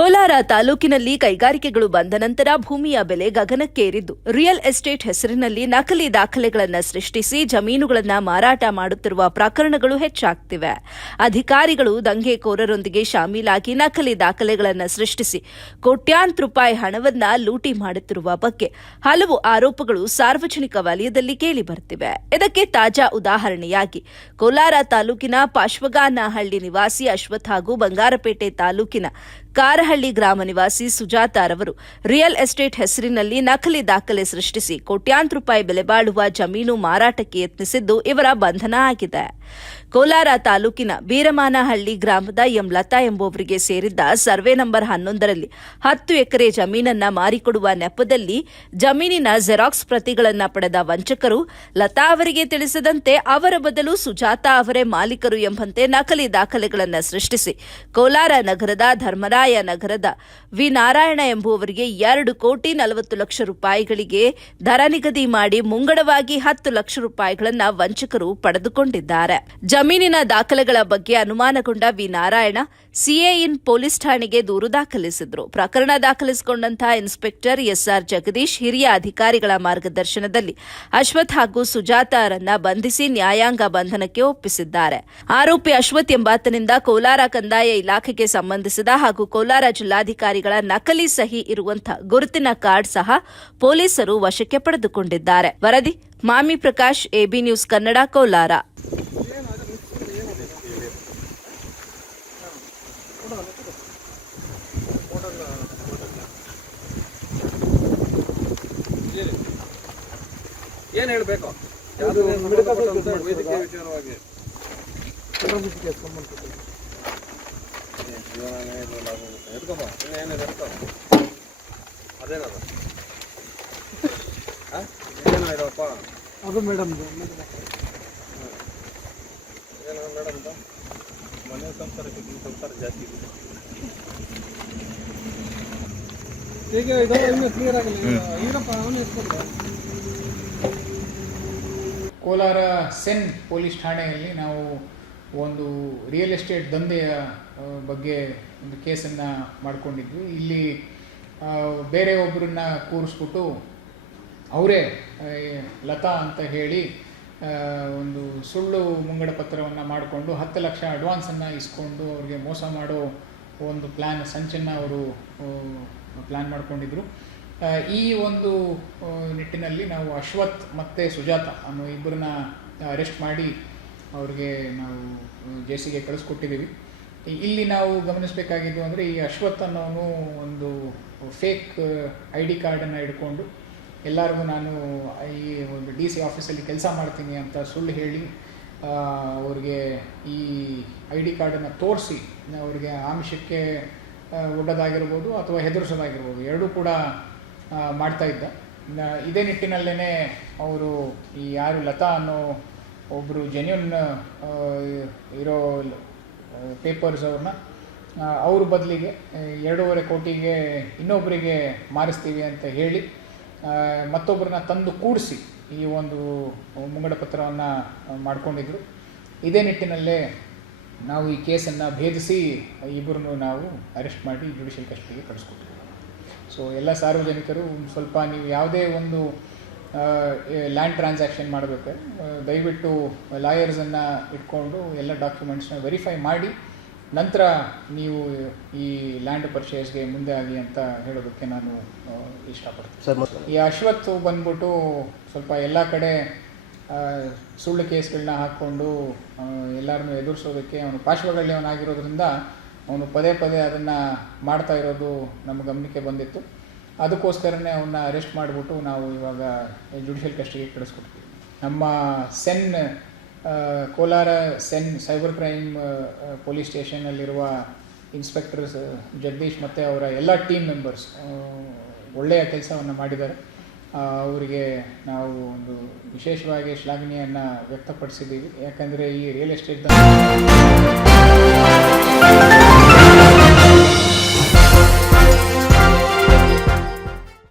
ಕೋಲಾರ ತಾಲೂಕಿನಲ್ಲಿ ಕೈಗಾರಿಕೆಗಳು ಬಂದ ನಂತರ ಭೂಮಿಯ ಬೆಲೆ ಗಗನಕ್ಕೇರಿದ್ದು ರಿಯಲ್ ಎಸ್ಟೇಟ್ ಹೆಸರಿನಲ್ಲಿ ನಕಲಿ ದಾಖಲೆಗಳನ್ನು ಸೃಷ್ಟಿಸಿ ಜಮೀನುಗಳನ್ನು ಮಾರಾಟ ಮಾಡುತ್ತಿರುವ ಪ್ರಕರಣಗಳು ಹೆಚ್ಚಾಗ್ತಿವೆ. ಅಧಿಕಾರಿಗಳು ದಂಗೆಕೋರರೊಂದಿಗೆ ಶಾಮೀಲಾಗಿ ನಕಲಿ ದಾಖಲೆಗಳನ್ನು ಸೃಷ್ಟಿಸಿ ಕೋಟ್ಯಾಂತರ ರೂಪಾಯಿ ಹಣವನ್ನು ಲೂಟಿ ಮಾಡುತ್ತಿರುವ ಬಗ್ಗೆ ಹಲವು ಆರೋಪಗಳು ಸಾರ್ವಜನಿಕ ವಲಯದಲ್ಲಿ ಕೇಳಿಬರುತ್ತಿವೆ. ಇದಕ್ಕೆ ತಾಜಾ ಉದಾಹರಣೆಯಾಗಿ ಕೋಲಾರ ತಾಲೂಕಿನ ಪಾಶ್ವಗಾನಹಳ್ಳಿ ನಿವಾಸಿ ಅಶ್ವಥ್ ಹಾಗೂ ಬಂಗಾರಪೇಟೆ ತಾಲೂಕಿನ ಕಾರಹಳ್ಳಿ ಗ್ರಾಮ ನಿವಾಸಿ ಸುಜಾತಾರವರು ರಿಯಲ್ ಎಸ್ಟೇಟ್ ಹೆಸರಿನಲ್ಲಿ ನಕಲಿ ದಾಖಲೆ ಸೃಷ್ಟಿಸಿ ಕೋಟ್ಯಾಂತರ ರೂಪಾಯಿ ಬೆಲೆ ಬಾಳುವ ಜಮೀನು ಮಾರಾಟಕ್ಕೆ ಯತ್ನಿಸಿದ್ದು ಇವರ ಬಂಧನ ಆಗಿದೆ. ಕೋಲಾರ ತಾಲೂಕಿನ ಬೀರಮಾನಹಳ್ಳಿ ಗ್ರಾಮದ ಎಂ ಲತಾ ಎಂಬುವರಿಗೆ ಸೇರಿದ್ದ ಸರ್ವೆ ನಂಬರ್ 11ರಲ್ಲಿ 10 ಎಕರೆ ಜಮೀನನ್ನ ಮಾರಿಕೊಡುವ ನೆಪದಲ್ಲಿ ಜಮೀನಿನ ಜೆರಾಕ್ಸ್ ಪ್ರತಿಗಳನ್ನು ಪಡೆದ ವಂಚಕರು ಲತಾ ಅವರಿಗೆ ತಿಳಿಸದಂತೆ ಅವರ ಬದಲು ಸುಜಾತಾ ಅವರೇ ಮಾಲೀಕರು ಎಂಬಂತೆ ನಕಲಿ ದಾಖಲೆಗಳನ್ನು ಸೃಷ್ಟಿಸಿ ಕೋಲಾರ ನಗರದ ಧರ್ಮರಾಯ ನಗರದ ವಿ ನಾರಾಯಣ ಎಂಬುವವರಿಗೆ 2,40,00,000 ರೂಪಾಯಿಗಳಿಗೆ ದರ ನಿಗದಿ ಮಾಡಿ ಮುಂಗಡವಾಗಿ 10 ಲಕ್ಷ ರೂಪಾಯಿಗಳನ್ನು ವಂಚಕರು ಪಡೆದುಕೊಂಡಿದ್ದಾರೆ. ಜಮೀನಿನ ದಾಖಲೆಗಳ ಬಗ್ಗೆ ಅನುಮಾನಗೊಂಡ V Narayana CEN police ಠಾಣೆಗೆ ದೂರು ದಾಖಲಿಸಿದ್ರು. ಪ್ರಕರಣ ದಾಖಲಿಸಿಕೊಂಡಂತಹ ಇನ್ಸ್ಪೆಕ್ಟರ್ ಎಸ್ಆರ್ ಜಗದೀಶ್ ಹಿರಿಯ ಅಧಿಕಾರಿಗಳ ಮಾರ್ಗದರ್ಶನದಲ್ಲಿ ಅಶ್ವಥ್ ಹಾಗೂ ಸುಜಾತಾರನ್ನ ಬಂಧಿಸಿ ನ್ಯಾಯಾಂಗ ಬಂಧನಕ್ಕೆ ಒಪ್ಪಿಸಿದ್ದಾರೆ. ಆರೋಪಿ ಅಶ್ವಥ್ ಎಂಬಾತನಿಂದ ಕೋಲಾರ ಕಂದಾಯ ಇಲಾಖೆಗೆ ಸಂಬಂಧಿಸಿದ ಹಾಗೂ ಕೋಲಾರ ಜಿಲ್ಲಾಧಿಕಾರಿಗಳ ನಕಲಿ ಸಹಿ ಇರುವಂತಹ ಗುರುತಿನ ಕಾರ್ಡ್ ಸಹ ಪೊಲೀಸರು ವಶಕ್ಕೆ ಪಡೆದುಕೊಂಡಿದ್ದಾರೆ. ವರದಿ ಮಾಮಿ ಪ್ರಕಾಶ್, ಎಬಿ ನ್ಯೂಸ್ ಕನ್ನಡ, ಕೋಲಾರ. ಏನು ಹೇಳಬೇಕು ವೇದಿಕೆ ವಿಚಾರವಾಗಿ ಎತ್ಕೊಮ್ಮ ಇನ್ನೇನಿದೆ ಅದೇನದ ಏನೋ ಇರಪ್ಪ ಅದು ಮೇಡಮ್ ಏನೋ ಮೇಡಮ್ ಮನೆ ಸಂಸಾರಕ್ಕೆ ಸಂಸಾರ ಜಾಸ್ತಿ ಇದೆ. ಈಗ ಇದು ಇನ್ನೂ ಕ್ಲಿಯರ್ ಆಗಿಲ್ಲ. ಏನಪ್ಪ ಅವನು ಎತ್ಕೊಂಡು ಕೋಲಾರ ಸೆನ್ ಪೊಲೀಸ್ ಠಾಣೆಯಲ್ಲಿ ನಾವು ಒಂದು ರಿಯಲ್ ಎಸ್ಟೇಟ್ ದಂಧೆಯ ಬಗ್ಗೆ ಒಂದು ಕೇಸನ್ನು ಮಾಡಿಕೊಂಡಿದ್ವಿ. ಇಲ್ಲಿ ಬೇರೆ ಒಬ್ಬರನ್ನ ಕೂರಿಸ್ಬಿಟ್ಟು ಅವರೇ ಲತಾ ಅಂತ ಹೇಳಿ ಒಂದು ಸುಳ್ಳು ಮುಂಗಡ ಪತ್ರವನ್ನು ಮಾಡಿಕೊಂಡು 10 ಲಕ್ಷ ಅಡ್ವಾನ್ಸನ್ನು ಇಸ್ಕೊಂಡು ಅವ್ರಿಗೆ ಮೋಸ ಮಾಡೋ ಒಂದು ಸಂಚನ್ನು ಅವರು ಪ್ಲ್ಯಾನ್ ಮಾಡಿಕೊಂಡಿದ್ರು. ಈ ಒಂದು ನಿಟ್ಟಿನಲ್ಲಿ ನಾವು ಅಶ್ವಥ್ ಮತ್ತು ಸುಜಾತಾ ಅನ್ನೋ ಇಬ್ಬರನ್ನ ಅರೆಸ್ಟ್ ಮಾಡಿ ಅವ್ರಿಗೆ ನಾವು ಜೇಸಿಗೆ ಕಳಿಸ್ಕೊಟ್ಟಿದ್ದೀವಿ. ಇಲ್ಲಿ ನಾವು ಗಮನಿಸಬೇಕಾಗಿದ್ದು ಅಂದರೆ ಈ ಅಶ್ವಥ್ ಅನ್ನೋನು ಒಂದು ಫೇಕ್ ID ಕಾರ್ಡನ್ನು ಹಿಡ್ಕೊಂಡು ಎಲ್ಲರಿಗೂ ನಾನು ಈ ಒಂದು DC ಆಫೀಸಲ್ಲಿ ಕೆಲಸ ಮಾಡ್ತೀನಿ ಅಂತ ಸುಳ್ಳು ಹೇಳಿ ಅವ್ರಿಗೆ ಈ ID ಕಾರ್ಡನ್ನು ತೋರಿಸಿ ಅವ್ರಿಗೆ ಆಮಿಷಕ್ಕೆ ಒಡ್ಡೋದಾಗಿರ್ಬೋದು ಅಥವಾ ಹೆದರಿಸೋದಾಗಿರ್ಬೋದು ಎರಡೂ ಕೂಡ ಮಾಡ್ತಾಯಿದ್ದ. ಇದೇ ನಿಟ್ಟಿನಲ್ಲೇ ಅವರು ಈ ಯಾರು ಲತಾ ಅನ್ನೋ ಒಬ್ಬರು ಜೆನ್ಯೂನ್ ಇರೋ ಪೇಪರ್ಸ್ ಅವ್ರನ್ನ ಅವ್ರ ಬದಲಿಗೆ 2.5 ಕೋಟಿಗೆ ಇನ್ನೊಬ್ಬರಿಗೆ ಮಾರಿಸ್ತೀವಿ ಅಂತ ಹೇಳಿ ಮತ್ತೊಬ್ಬರನ್ನ ತಂದು ಕೂಡಿಸಿ ಈ ಒಂದು ಮುಂಗಡ ಪತ್ರವನ್ನು ಮಾಡಿಕೊಂಡಿದ್ರು. ಇದೇ ನಿಟ್ಟಿನಲ್ಲೇ ನಾವು ಈ ಕೇಸನ್ನು ಭೇದಿಸಿ ಇಬ್ಬರನ್ನು ನಾವು ಅರೆಸ್ಟ್ ಮಾಡಿ ಜುಡಿಷಿಯಲ್ ಕಸ್ಟಡಿಗೆ ಕಳಿಸ್ಕೊಟ್ಟಿದ್ದೀವಿ. ಸೊ ಎಲ್ಲ ಸಾರ್ವಜನಿಕರು ಸ್ವಲ್ಪ ನೀವು ಯಾವುದೇ ಒಂದು ಲ್ಯಾಂಡ್ ಟ್ರಾನ್ಸಾಕ್ಷನ್ ಮಾಡಬೇಕು ದಯವಿಟ್ಟು ಲಾಯರ್ಸನ್ನು ಇಟ್ಕೊಂಡು ಎಲ್ಲ ಡಾಕ್ಯುಮೆಂಟ್ಸ್ನ ವೆರಿಫೈ ಮಾಡಿ ನಂತರ ನೀವು ಈ ಲ್ಯಾಂಡ್ ಪರ್ಚೇಸ್ಗೆ ಮುಂದೆ ಆಗಿ ಅಂತ ಹೇಳೋದಕ್ಕೆ ನಾನು ಇಷ್ಟಪಡ್ತೀನಿ. ಈ ಅಶ್ವಥ್ ಬಂದ್ಬಿಟ್ಟು ಸ್ವಲ್ಪ ಎಲ್ಲ ಕಡೆ ಸುಳ್ಳು ಕೇಸ್ಗಳನ್ನ ಹಾಕ್ಕೊಂಡು ಎಲ್ಲರನ್ನೂ ಎದುರಿಸೋದಕ್ಕೆ ಅವನು ಪಾರ್ಶ್ವಗಳವನಾಗಿರೋದ್ರಿಂದ ಅವನು ಪದೇ ಪದೇ ಅದನ್ನು ಮಾಡ್ತಾ ಇರೋದು ನಮ್ಮ ಗಮನಕ್ಕೆ ಬಂದಿತ್ತು. ಅದಕ್ಕೋಸ್ಕರನೇ ಅವನ್ನ ಅರೆಸ್ಟ್ ಮಾಡಿಬಿಟ್ಟು ನಾವು ಇವಾಗ ಜುಡಿಷಿಯಲ್ ಕಸ್ಟಡಿಗೆ ಕಳಿಸ್ಕೊಡ್ತೀವಿ. ನಮ್ಮ CEN Kolar CEN cyber crime police ಸ್ಟೇಷನ್ನಲ್ಲಿರುವ ಇನ್ಸ್ಪೆಕ್ಟರ್ಸ್ ಜಗದೀಶ್ ಮತ್ತು ಅವರ ಎಲ್ಲ ಟೀಮ್ ಮೆಂಬರ್ಸ್ ಒಳ್ಳೆಯ ಕೆಲಸವನ್ನು ಮಾಡಿದ್ದಾರೆ. ಅವರಿಗೆ ನಾವು ಒಂದು ವಿಶೇಷವಾಗಿ ಶ್ಲಾಘನೆಯನ್ನು ವ್ಯಕ್ತಪಡಿಸಿದ್ದೀವಿ. ಯಾಕಂದರೆ ಈ ರಿಯಲ್ ಎಸ್ಟೇಟ್